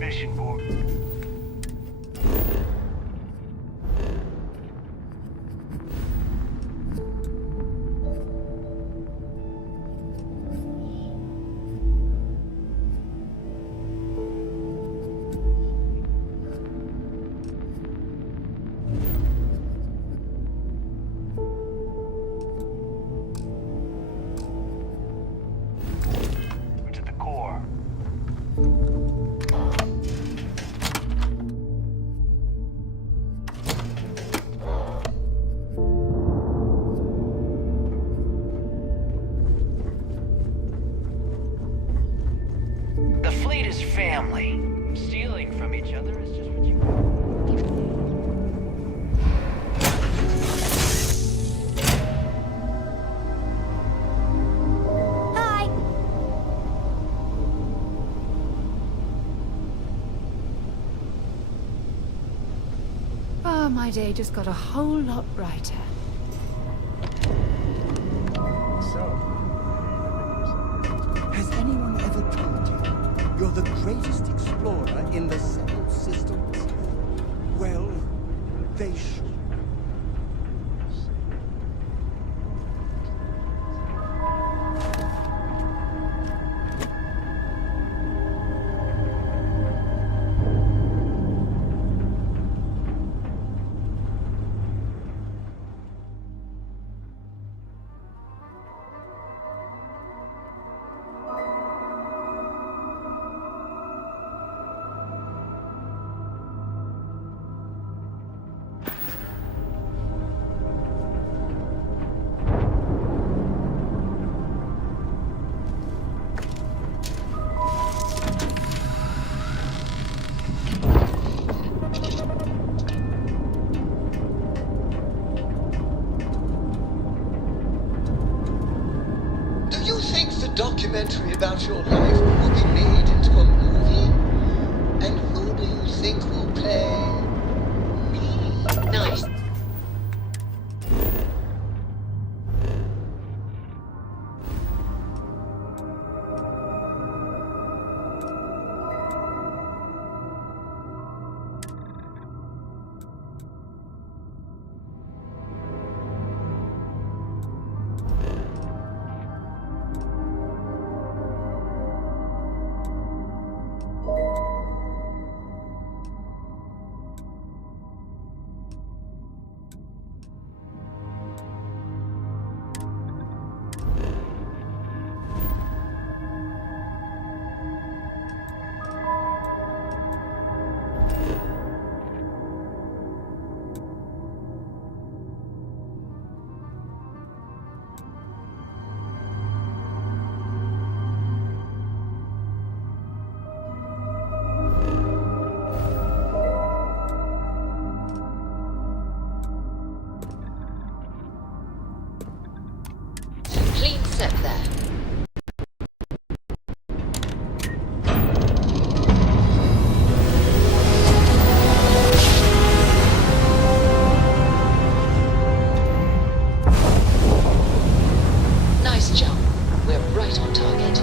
mission board. To the core. The fleet is family. Stealing from each other is just what you... Hi. Oh, my day just got a whole lot brighter. Has anyone ever told you you're the greatest explorer in the settled systems? Well, they should. Do you think the documentary about your life will be made into a movie? And who do you think will play me? Nice. Clean set there. Nice jump. We're right on target.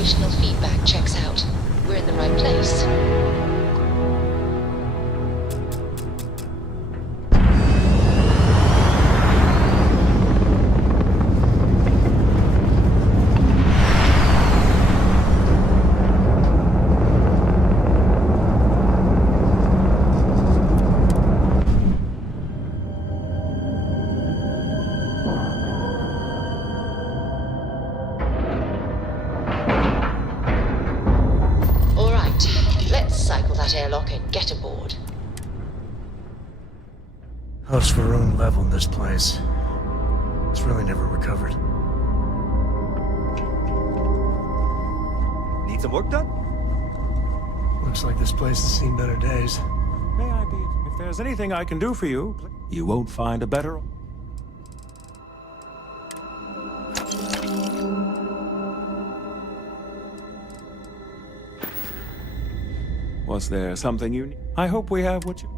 navigational feedback checks out. We're in the right place. Airlock and get aboard. Hopes for room level in this place. It's really never recovered. Need some work done? Looks like this place has seen better days. May I be? If there's anything I can do for you, you won't find a better. Was there something you need? I hope we have what you...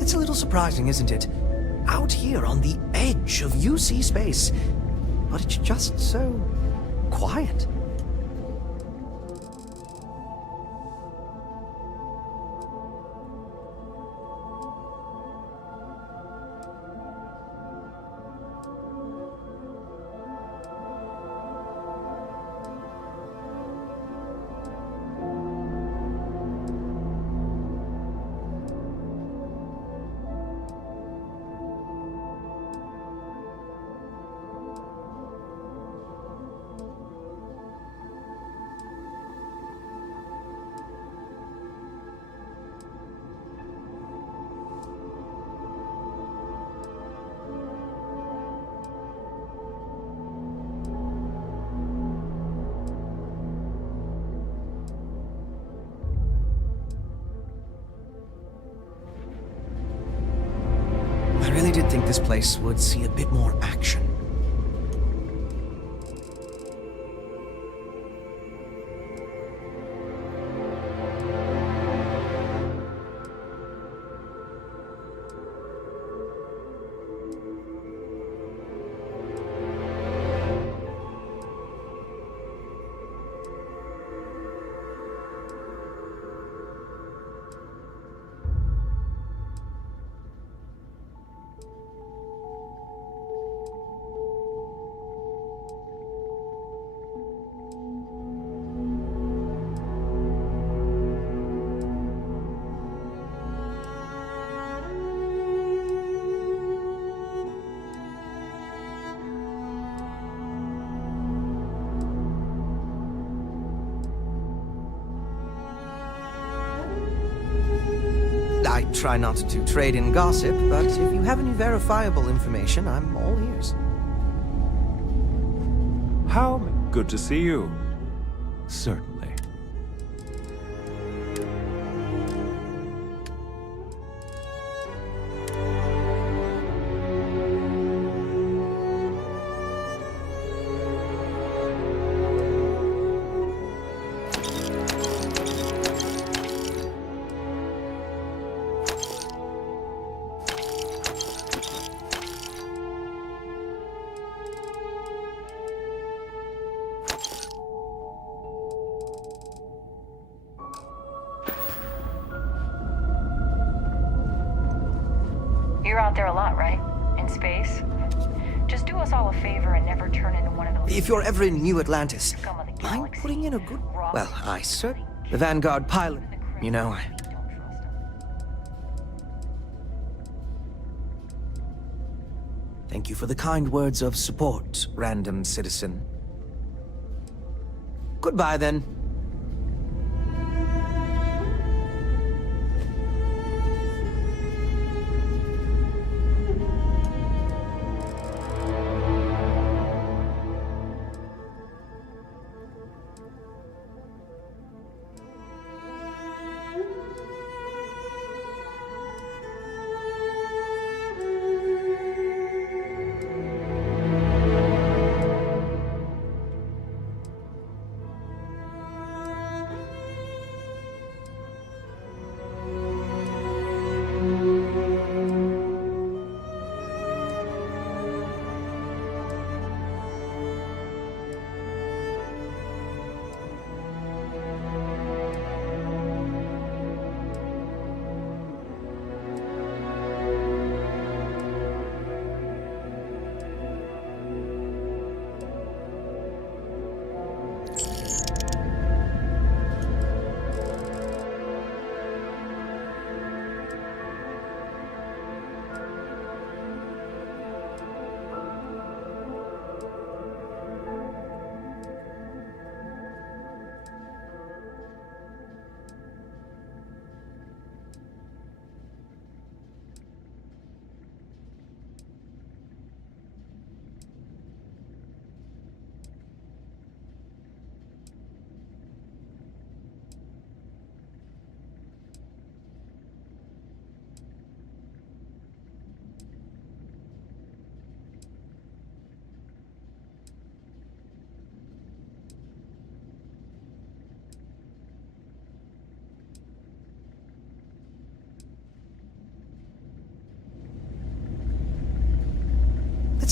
It's a little surprising, isn't it? Out here on the edge of UC space, but it's just so quiet. I really did think this place would see a bit more action. I try not to trade in gossip, but if you have any verifiable information, I'm all ears. How good to see you. Certainly. You're out there a lot, right? In space? Just do us all a favor and never turn into one of those... If you're ever in New Atlantis, scum of the mind galaxy. putting in a good... Well, I certainly... The Vanguard pilot, you know. Don't trust him. Thank you for the kind words of support, random citizen. Goodbye, then.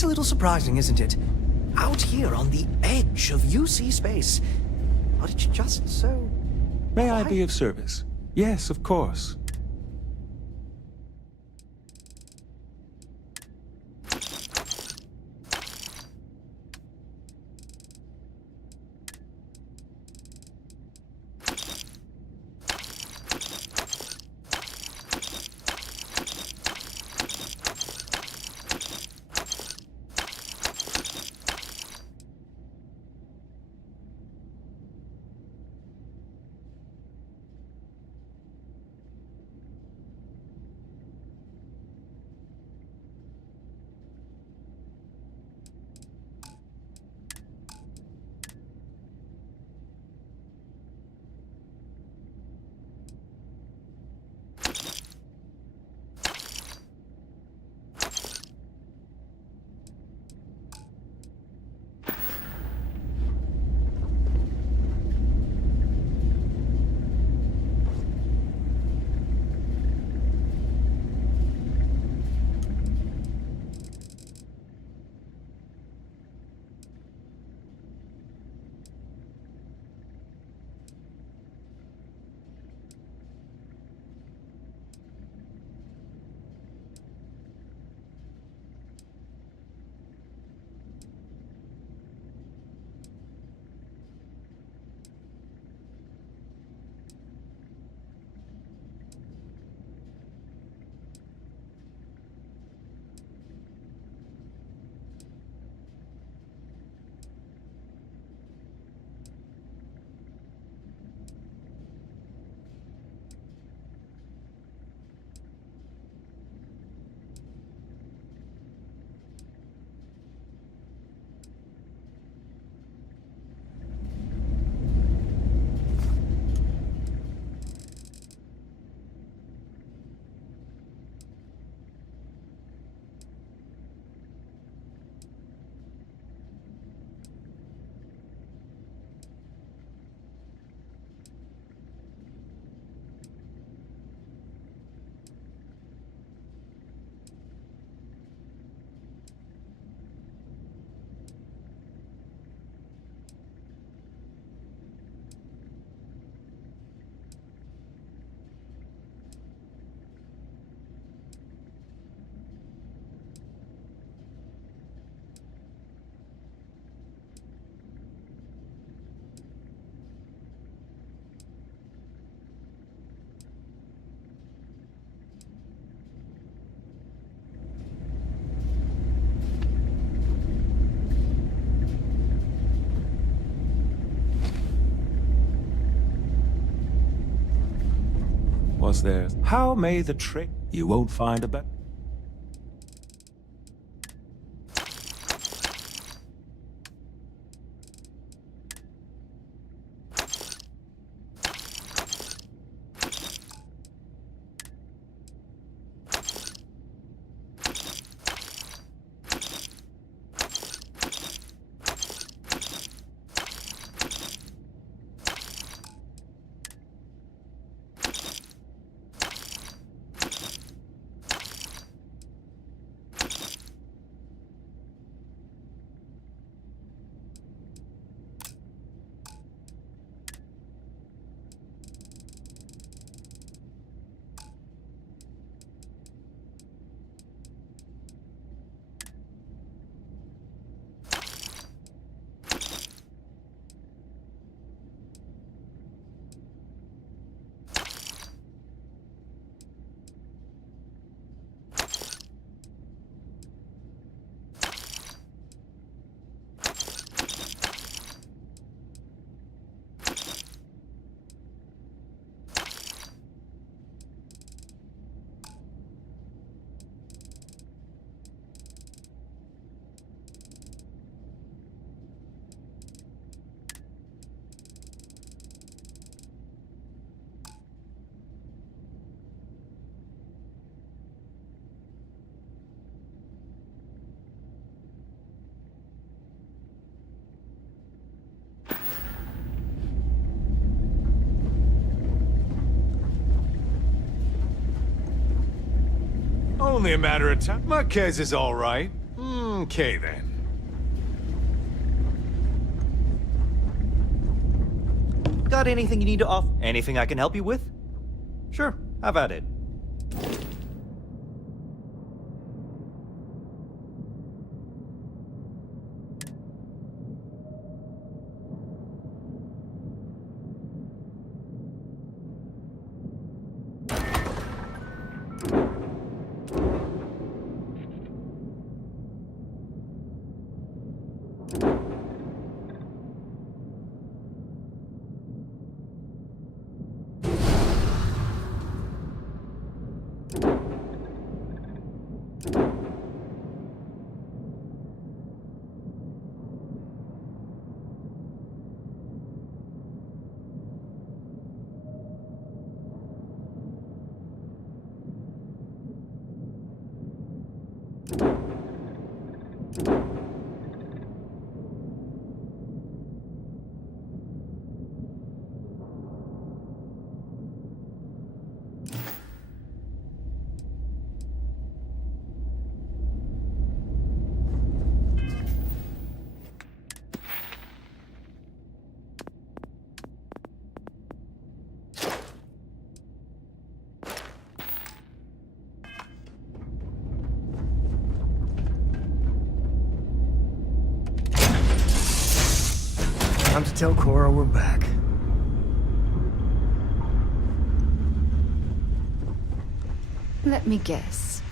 It's a little surprising, isn't it? Out here on the edge of UC space. But it's just so... May I be quiet. of service? Yes, of course. Was there? How may the trick? You won't find a better. Only a matter of time. Marquez is all right. Okay, then. Got anything you need to off? Anything I can help you with? Sure, have at it. Time to tell Cora we're back. Let me guess.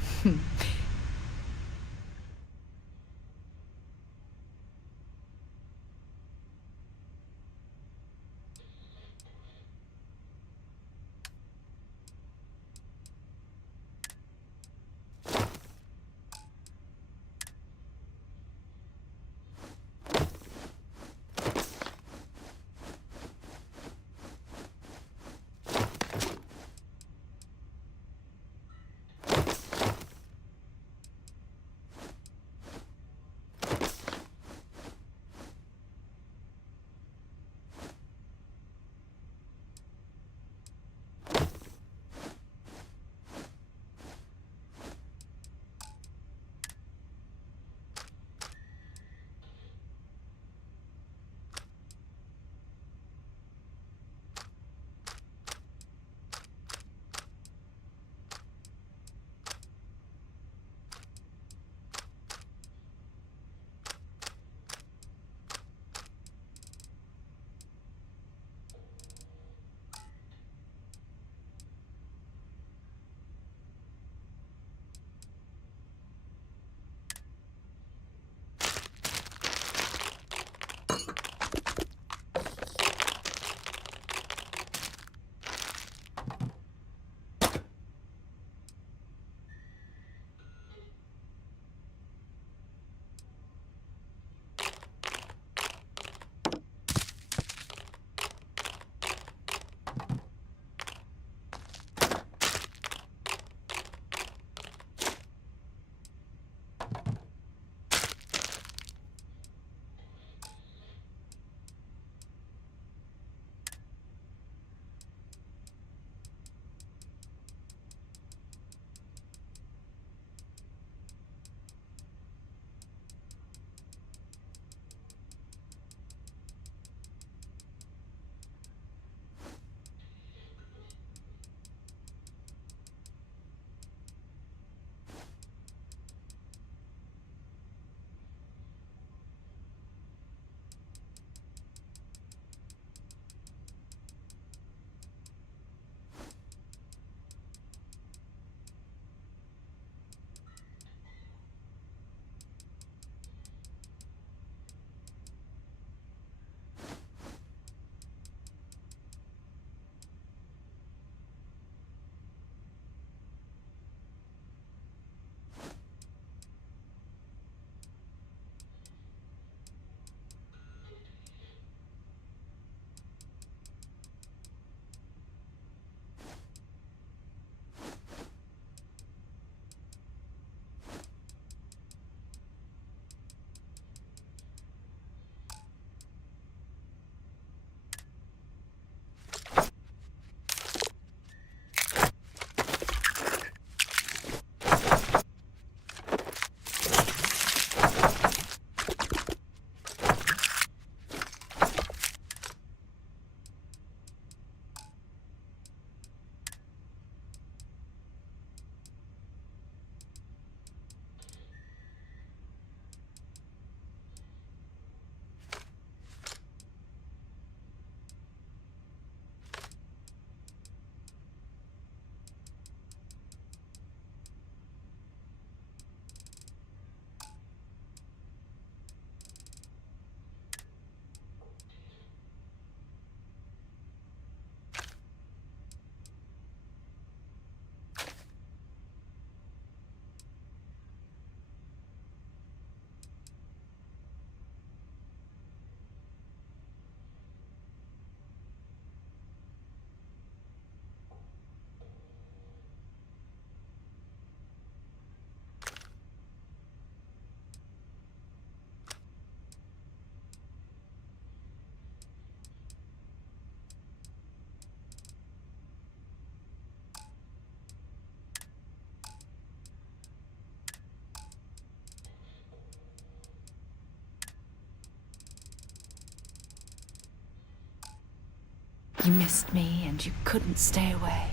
You missed me and you couldn't stay away.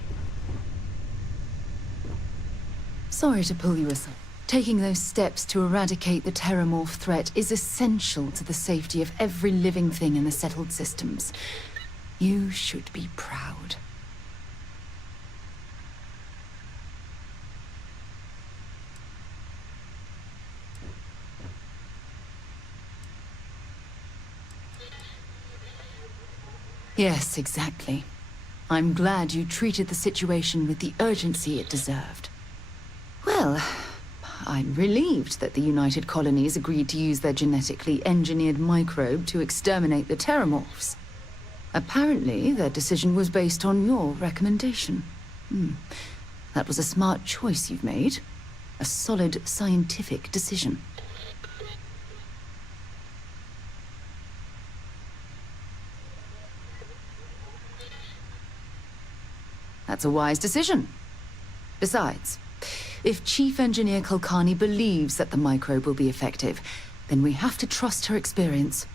Sorry to pull you aside. Taking those steps to eradicate the Terramorph threat is essential to the safety of every living thing in the settled systems. You should be proud. Yes, exactly. I'm glad you treated the situation with the urgency it deserved. Well, I'm relieved that the United Colonies agreed to use their genetically engineered microbe to exterminate the Terramorphs. Apparently, their decision was based on your recommendation. That was a smart choice you've made. A solid scientific decision. That's a wise decision. Besides, if Chief Engineer Kulkarni believes that the microbe will be effective, then we have to trust her experience.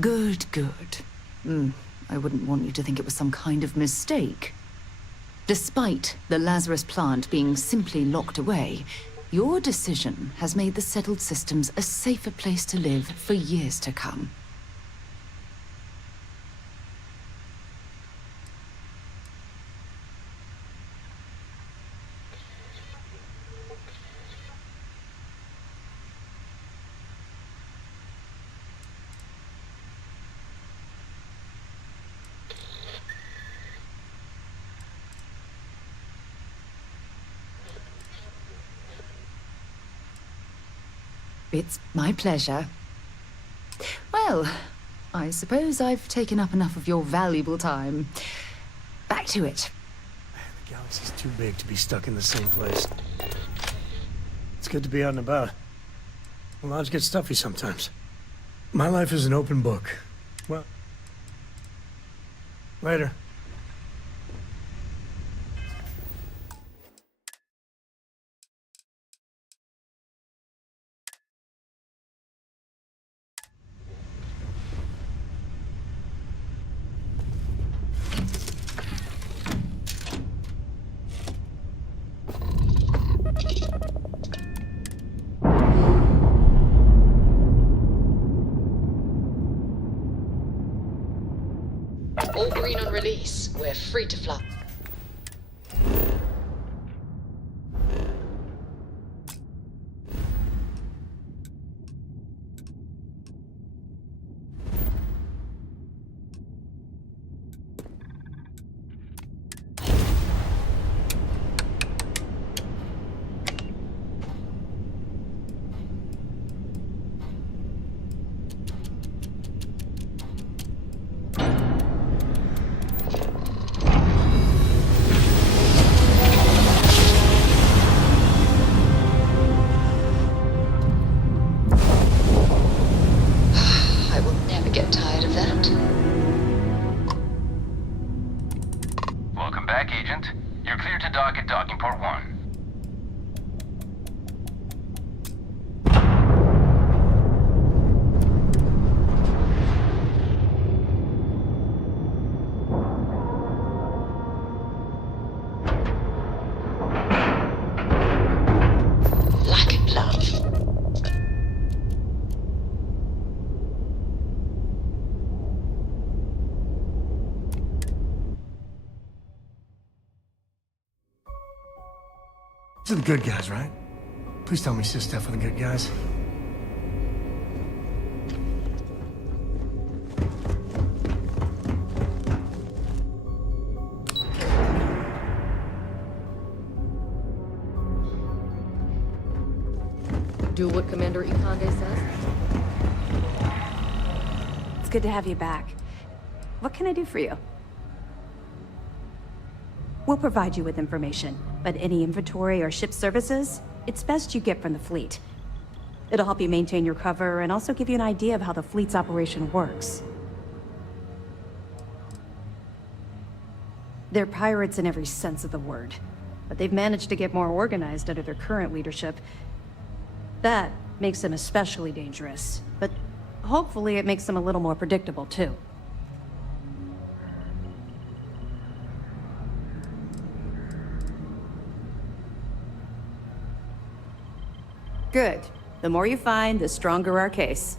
Good, good. I wouldn't want you to think it was some kind of mistake. Despite the Lazarus plant being simply locked away, your decision has made the settled systems a safer place to live for years to come. It's my pleasure. Well, I suppose I've taken up enough of your valuable time. Back to it. The galaxy's too big to be stuck in the same place. It's good to be out and about. The lives get stuffy sometimes. My life is an open book. Well, later. All green on release. We're free to fly. Welcome back, Agent. You're clear to dock at docking port 1. Like and love. These are the good guys, right? Please tell me Sis for the good guys. Do what Commander Ikande says? It's good to have you back. What can I do for you? We'll provide you with information, but any inventory or ship services, it's best you get from the fleet. It'll help you maintain your cover and also give you an idea of how the fleet's operation works. They're pirates in every sense of the word. but they've managed to get more organized under their current leadership. That makes them especially dangerous, but hopefully it makes them a little more predictable, too. Good. The more you find, the stronger our case.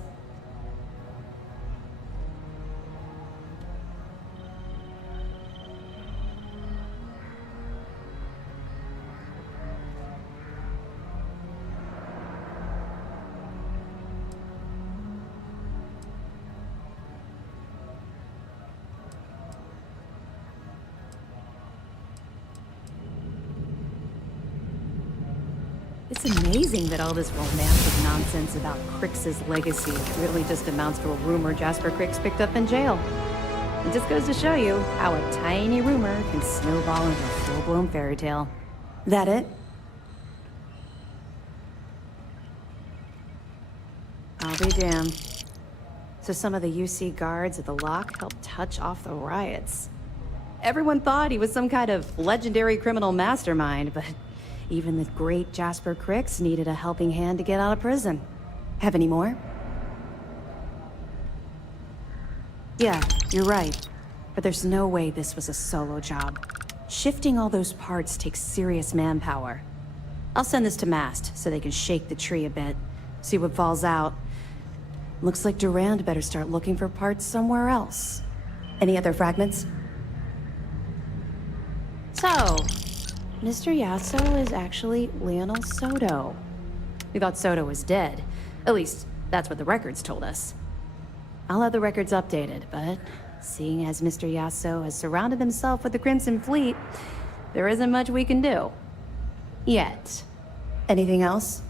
It's amazing that all this romantic nonsense about Crix's legacy really just amounts to a rumor Jasper Crix picked up in jail. It just goes to show you how a tiny rumor can snowball into a full-blown fairy tale. That it? I'll be damned. So some of the UC guards at the lock helped touch off the riots. Everyone thought he was some kind of legendary criminal mastermind, but even the great Jasper Crix needed a helping hand to get out of prison. Have any more? Yeah, you're right. But there's no way this was a solo job. Shifting all those parts takes serious manpower. I'll send this to Mast so they can shake the tree a bit, see what falls out. Looks like Durand better start looking for parts somewhere else. Any other fragments? So, Mr. Yasso is actually Lionel Soto. We thought Soto was dead. At least, that's what the records told us. I'll have the records updated, but seeing as Mr. Yasso has surrounded himself with the Crimson Fleet, there isn't much we can do. Yet. Anything else?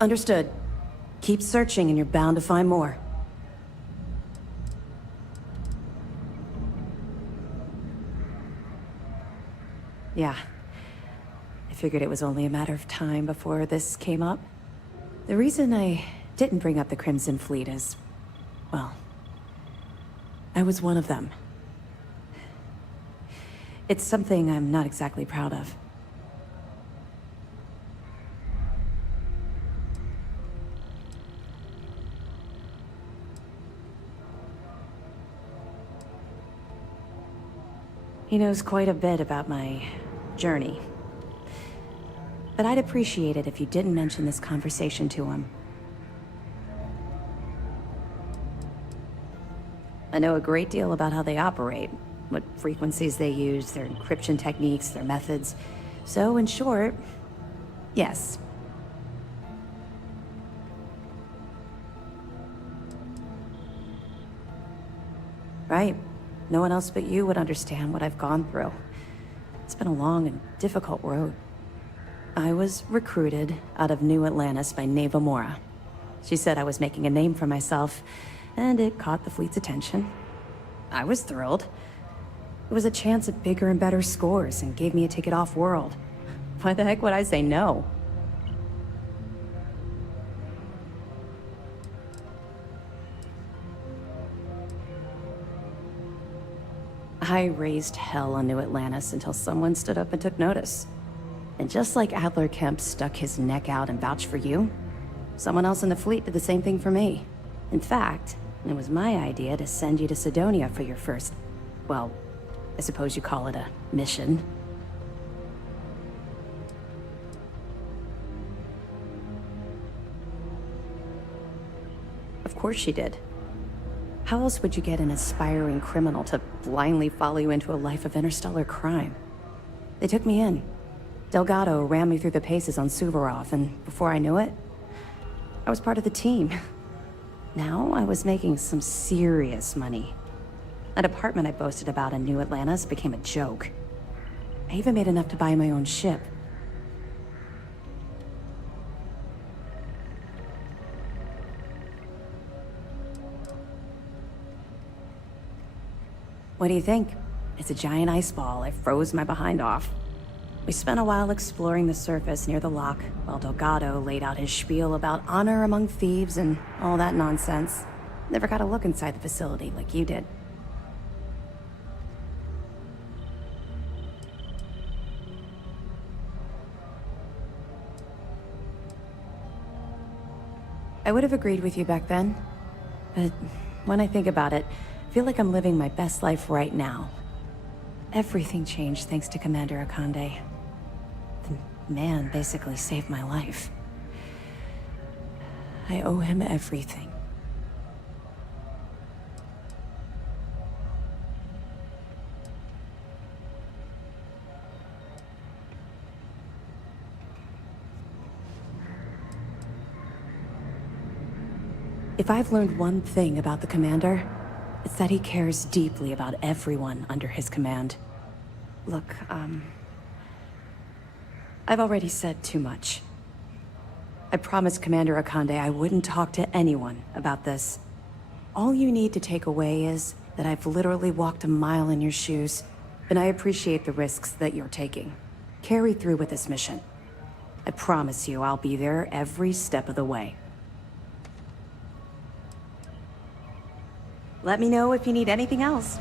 Understood. Keep searching and you're bound to find more. Yeah. I figured it was only a matter of time before this came up. The reason I didn't bring up the Crimson Fleet is, well, I was one of them. It's something I'm not exactly proud of. He knows quite a bit about my journey. But I'd appreciate it if you didn't mention this conversation to him. I know a great deal about how they operate, what frequencies they use, their encryption techniques, their methods. So, in short, yes. Right. No one else but you would understand what I've gone through. It's been a long and difficult road. I was recruited out of New Atlantis by Neva Mora. She said I was making a name for myself, and it caught the fleet's attention. I was thrilled. It was a chance at bigger and better scores and gave me a ticket off-world. Why the heck would I say no? I raised hell on New Atlantis until someone stood up and took notice. And just like Adler Kemp stuck his neck out and vouched for you, someone else in the fleet did the same thing for me. In fact, it was my idea to send you to Sidonia for your first, well, I suppose you call it a mission. Of course she did. How else would you get an aspiring criminal to blindly follow you into a life of interstellar crime? They took me in. Delgado ran me through the paces on Suvorov, and before I knew it, I was part of the team. Now I was making some serious money. That apartment I boasted about in New Atlantis became a joke. I even made enough to buy my own ship. What do you think? It's a giant ice ball. I froze my behind off. We spent a while exploring the surface near the lock, while Delgado laid out his spiel about honor among thieves and all that nonsense. Never got a look inside the facility like you did. I would have agreed with you back then. But when I think about it, I feel like I'm living my best life right now. Everything changed thanks to Commander Akande. The man basically saved my life. I owe him everything. If I've learned one thing about the Commander, it's that he cares deeply about everyone under his command. Look, I've already said too much. I promised Commander Akande I wouldn't talk to anyone about this. All you need to take away is that I've literally walked a mile in your shoes, and I appreciate the risks that you're taking. Carry through with this mission. I promise you I'll be there every step of the way. Let me know if you need anything else.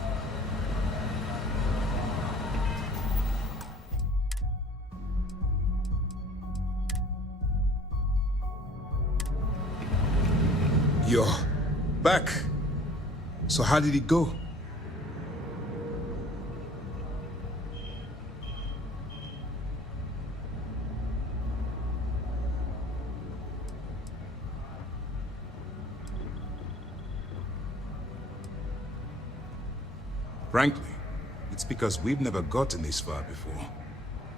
You're back. So how did it go? Frankly, it's because we've never gotten this far before.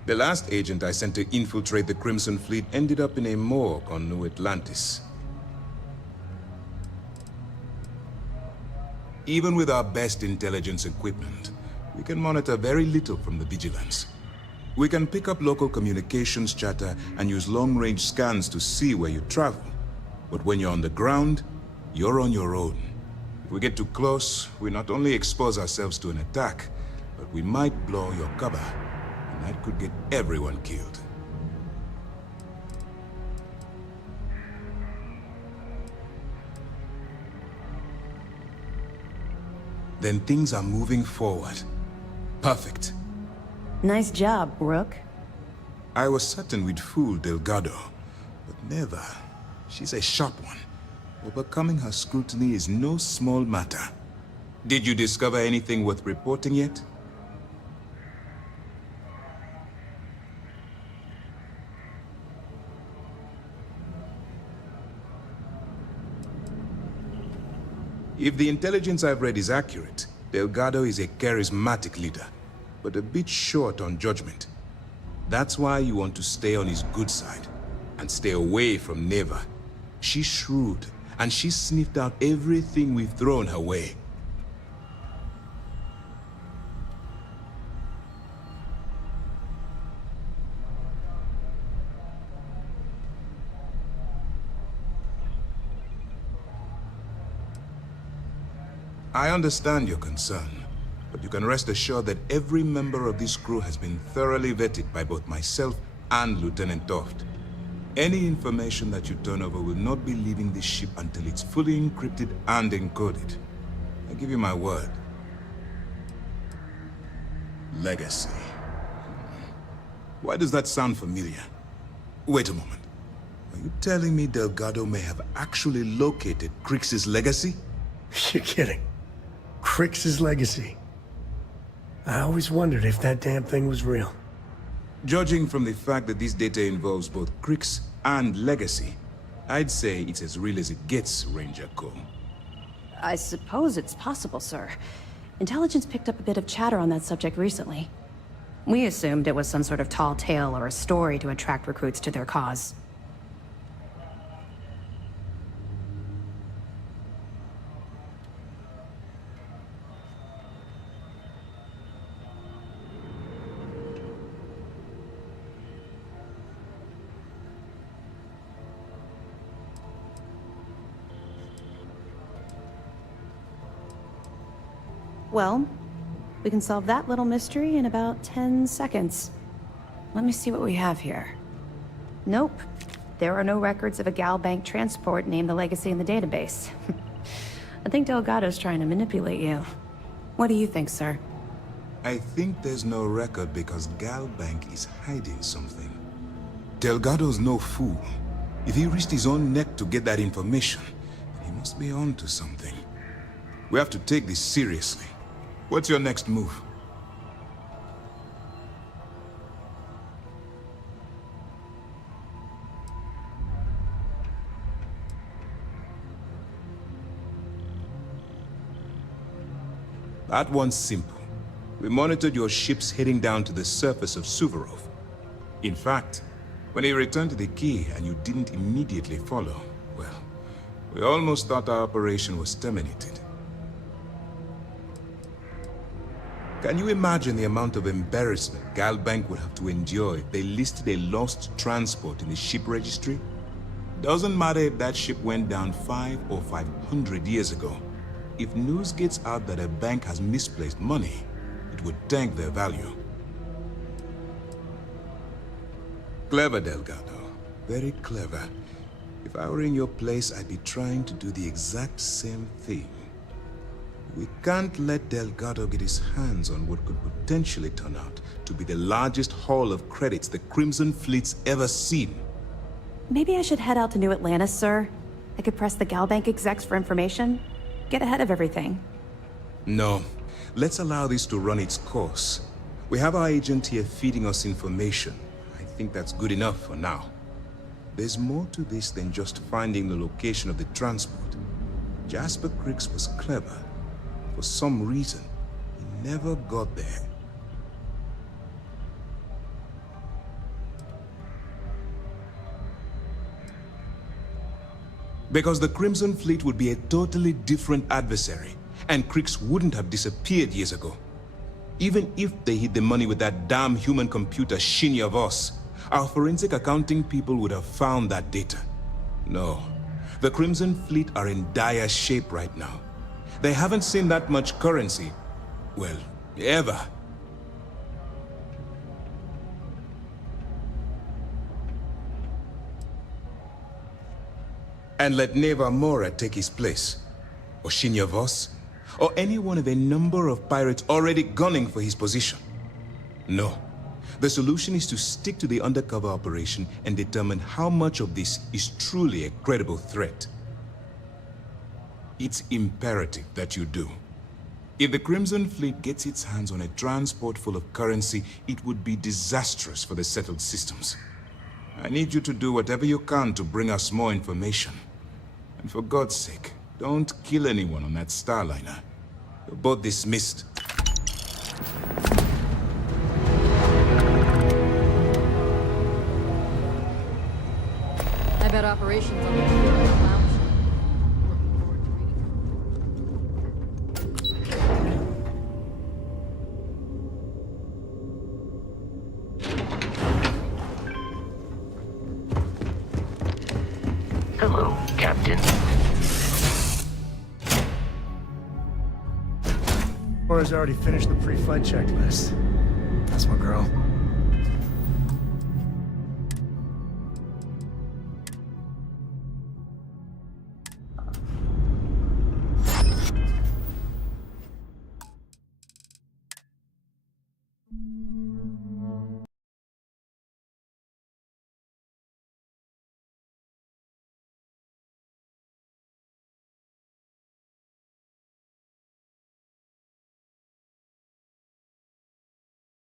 The last agent I sent to infiltrate the Crimson Fleet ended up in a morgue on New Atlantis. Even with our best intelligence equipment, we can monitor very little from the vigilance. We can pick up local communications chatter and use long-range scans to see where you travel. But when you're on the ground, you're on your own. If we get too close, we not only expose ourselves to an attack, but we might blow your cover, and that could get everyone killed. Then things are moving forward. Perfect. Nice job, Rook. I was certain we'd fool Delgado, but never. She's a sharp one. Overcoming her scrutiny is no small matter. Did you discover anything worth reporting yet? If the intelligence I've read is accurate, Delgado is a charismatic leader, but a bit short on judgment. That's why you want to stay on his good side, and stay away from Neva. She's shrewd, and she's sniffed out everything we've thrown her way. I understand your concern, but you can rest assured that every member of this crew has been thoroughly vetted by both myself and Lieutenant Toft. Any information that you turn over will not be leaving this ship until it's fully encrypted and encoded. I give you my word. Legacy. Why does that sound familiar? Wait a moment. Are you telling me Delgado may have actually located Crix's legacy? You're kidding. Crix's legacy. I always wondered if that damn thing was real. Judging from the fact that this data involves both Crix and legacy, I'd say it's as real as it gets, Ranger Cole. I suppose it's possible, sir. Intelligence picked up a bit of chatter on that subject recently. We assumed it was some sort of tall tale or a story to attract recruits to their cause. Well, we can solve that little mystery in about 10 seconds. Let me see what we have here. Nope. There are no records of a Gal Bank transport named the Legacy in the database. I think Delgado's trying to manipulate you. What do you think, sir? I think there's no record because Gal Bank is hiding something. Delgado's no fool. If he risked his own neck to get that information, he must be on to something. We have to take this seriously. What's your next move? That one's simple. We monitored your ships heading down to the surface of Suvorov. In fact, when he returned to the key and you didn't immediately follow, well, we almost thought our operation was terminated. Can you imagine the amount of embarrassment Galbank would have to endure if they listed a lost transport in the ship registry? Doesn't matter if that ship went down 5 or 500 years ago. If news gets out that a bank has misplaced money, it would tank their value. Clever, Delgado. Very clever. If I were in your place, I'd be trying to do the exact same thing. We can't let Delgado get his hands on what could potentially turn out to be the largest haul of credits the Crimson Fleet's ever seen. Maybe I should head out to New Atlantis, sir. I could press the Galbank execs for information. Get ahead of everything. No. Let's allow this to run its course. We have our agent here feeding us information. I think that's good enough for now. There's more to this than just finding the location of the transport. Jasper Cricks was clever. For some reason, he never got there. Because the Crimson Fleet would be a totally different adversary, and Cricks wouldn't have disappeared years ago. Even if they hid the money with that damn human computer Shinya Voss, our forensic accounting people would have found that data. No, the Crimson Fleet are in dire shape right now. They haven't seen that much currency, well, ever. And let Neva Mora take his place, or Shinya Voss, or any one of a number of pirates already gunning for his position. No. The solution is to stick to the undercover operation and determine how much of this is truly a credible threat. It's imperative that you do. If the Crimson Fleet gets its hands on a transport full of currency, it would be disastrous for the settled systems. I need you to do whatever you can to bring us more information. And for God's sake, don't kill anyone on that Starliner. You're both dismissed. I bet operations on the lounge. Hello, Captain. Laura's already finished the pre-flight checklist. That's my girl.